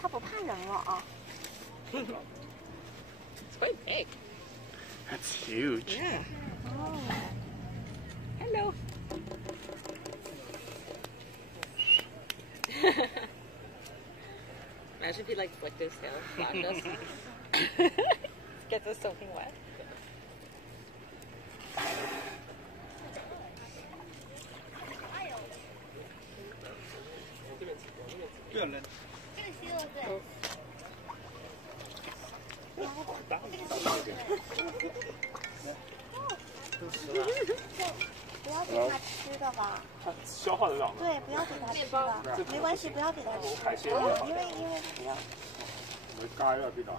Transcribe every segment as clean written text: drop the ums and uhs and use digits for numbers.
它不怕人了啊。It's quite big. That's huge. Yeah. Oh. Hello. Imagine if he like flicked his tail and flapped us. Gets us soaking wet. 不要扔。这个吸了对。不要给它吃的吧。它消化得了吗？对，不要给它吃的，没关系，不要给它吃。海鲜因为不要。會街啊邊度？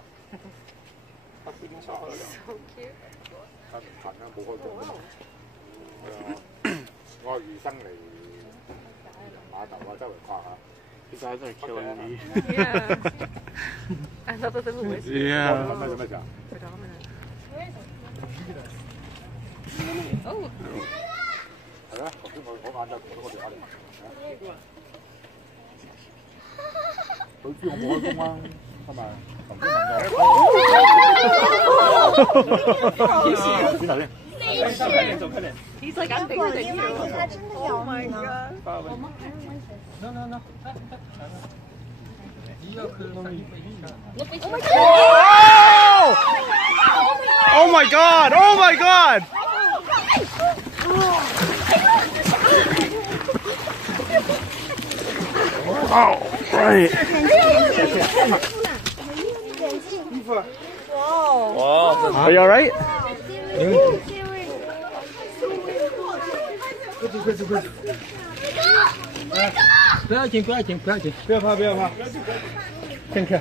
它不一定消化得了。 So cute. 它彈啊冇開過。我係魚生嚟碼頭啊，周圍逛下。You guys are killing me. Yeah. I thought that they were whiskey. Yeah. Predominant. Oh. 係啊，頭先我眼就覺得我哋壓力。佢知我冇開工啊，係咪？頭先問我。邊頭先？ He's like, I'm bigger than 因 you. 为它真的咬你呢。 Oh my god! Oh my god! Oh, right. Wow. Are you alright? 不要紧，不要紧，不要紧，不要怕，不要怕，看看。